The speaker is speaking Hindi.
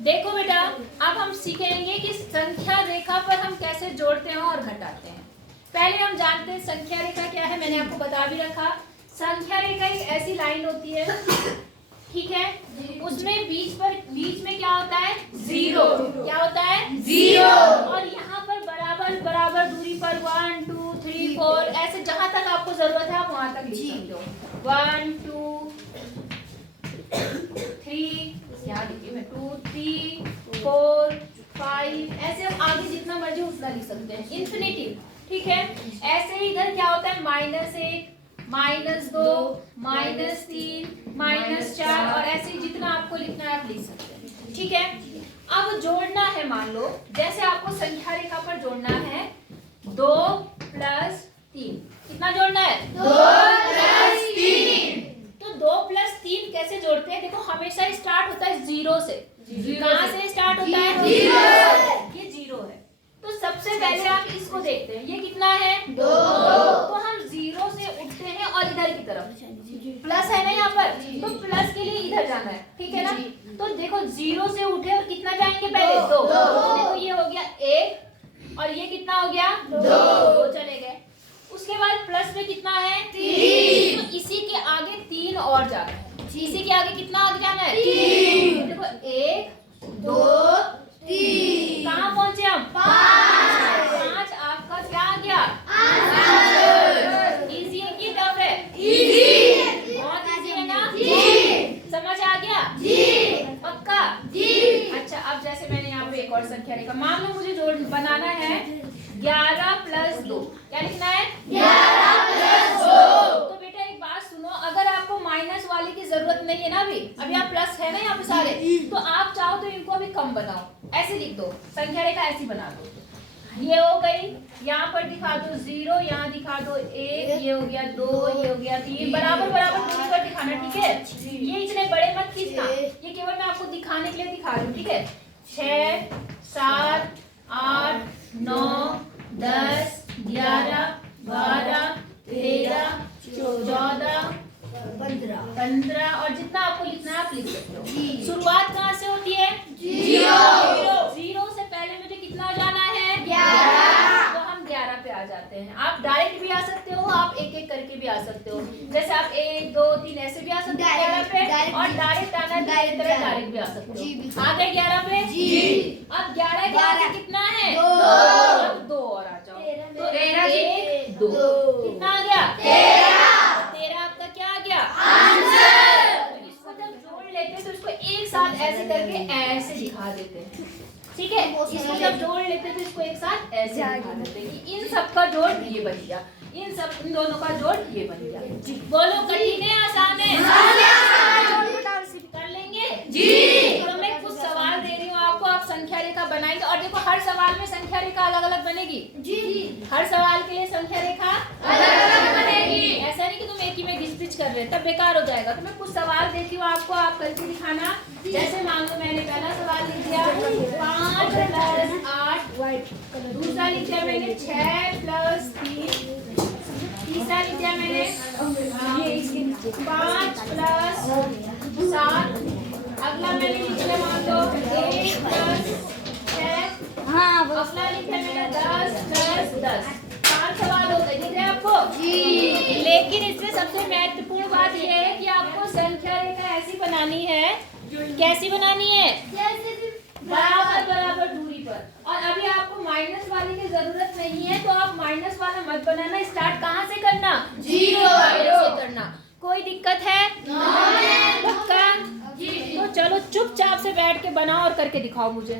देखो बेटा, अब हम सीखेंगे कि संख्या रेखा पर हम कैसे जोड़ते हैं और घटाते हैं। पहले हम जानते हैं संख्या रेखा क्या है, मैंने आपको बता भी रखा। संख्या रेखा एक ऐसी लाइन होती है, ठीक है, उसमें बीच में क्या होता है, जीरो। क्या होता है, जीरो। और यहाँ पर बराबर बराबर दूरी पर 1 2 3 4 ऐसे जहां तक आपको जरूरत है आप वहां तक लिख सकते हो। 1 2 3, यहाँ लिखिए मैं 2 3 4 5, ऐसे हम आगे जितना मर्जी उतना लिख सकते हैं, इन्फिनिटिव, ठीक है। ऐसे ही इधर क्या होता है, -1 -2 -3 -4 और ऐसे ही जितना आपको लिखना है आप लिख सकते हैं, ठीक है। अब जोड़ना है, मान लो जैसे आपको संख्या रेखा पर जोड़ना है 2 + 3, कितना जोड़ना है, 2 + 3। तो 2 + 3 कैसे जोड़ते हैं, देखो हमेशा स्टार्ट होता है 0 से। कहाँ से स्टार्ट होता है, 0 से। ये 0 है, तो सबसे पहले आप इसको देखते हैं, ये कितना है, 2। तो हम 0 से उठते हैं और इधर की तरफ प्लस है ना यहाँ पर, तो प्लस के लिए इधर जाना है, ठीक है ना। तो देखो 0 से उठे और कितना जाएंगे पहले, 2। तो देखो ये हो गया 1 और ये कितना हो गया, 2 चले गए। उसके बाद प्लस में कितना है, 3। तो इसी के आगे 3 और जाना है, इसी के आगे कितना आगे जाना है, 3। देखो 1 2 3, कहाँ पहुंचे हम, 5 आपका क्या आ गया, आंसर। इजी है कि टफ है, इजी, बहुत इजी है ना, जी। समझ आ गया, जी, पक्का, जी। अच्छा, अब जैसे मैंने यहाँ पे एक और संख्या रेखा, मान लो मुझे जोड़ बनाना है 11 + 2, क्या लिखना है, 11 + 2। तो बेटा एक बात सुनो, अगर आपको माइनस वाले की जरूरत नहीं है ना, अभी आप प्लस है ना यहाँ पे सारे, तो आप चाहो तो इनको अभी कम बनाओ, ऐसे लिख दो, संख्या रेखा ऐसी बना दो। ये हो गई, यहाँ पर दिखा दो 0, यहाँ दिखा दो 1, ये हो गया 2, ये हो गया 3, बराबर बराबर दूरी पर दिखाना, ठीक है। ये इतने बड़े मत खींचना, ये केवल मैं आपको दिखाने के लिए दिखा रही हूँ, ठीक है। 6 7 8 9 10 11 12 13 14 15 और जितना आपको लिखना है आप लिख सकते हो। शुरुआत कहाँ से होती है, 0 से पहले मुझे कितना जाना है, 11। तो हम 11 पे आ जाते हैं। आप डायरेक्ट भी आ सकते हो, आप एक एक करके भी आ सकते हो, जैसे आप 1 2 3 ऐसे भी आ सकते हो 11 पे, और डायरेक्ट आना है डायरेक्ट भी आ सकते हो। आ गए 11 पे, अब 11 के आगे कितना है, 2। अब 2 और आ जाओ, तो 1 2 कितना आ गया, 13 आपका क्या आ गया, आंसर। तो इसको जब जोड़ लेते हैं तो इसको एक साथ ऐसे करके ऐसे दिखा देते हैं, ठीक है। इसको जब जोड़ लेते हैं तो इसको एक साथ ऐसे दिखा देते हैं कि इन सब का जोड़ ये बन गया, इन दोनों का जोड़ ये बन गया। बोलो कठिन है आसान है, कर लेंगे, जी। तो मैं कुछ सवाल दे रही हूँ आपको, आप संख्या रेखा बनाएंगे, और देखो हर सवाल में संख्या रेखा अलग अलग बनेगी, जी। हर सवाल के लिए संख्या रेखा अलग अलग बनेगी, ऐसा नहीं कि तुम एक ही में घिस पिच कर रहे, तब बेकार हो जाएगा। तो मैं कुछ सवाल देती हूँ आपको, आप करके दिखाना। जैसे मान लो मैंने पहला सवाल लिख दिया 5 + 8, दूसरा लिख दिया मैंने 6 + 3, तीसरा लिख दिया मैंने 5 + 7, अगला मैंने लिख दिया मान लो 1 + 6, अगला लिख दिया मैंने 10 + 10। 5 सवाल हो गए, दिख रहे आपको, जी। लेकिन इसमें सबसे महत्वपूर्ण बात यह है कि आपको संख्या रेखा ऐसी बनानी है, कैसी बनानी है, बराबर बराबर दूरी पर। और अभी आपको माइनस वाले की जरूरत नहीं है, तो आप माइनस वाला मत बनाना, स्टार्ट कहाँ से करना, 0 से करना। कोई दिक्कत है, पक्का, तो चलो चुपचाप से बैठ के बनाओ और करके दिखाओ मुझे।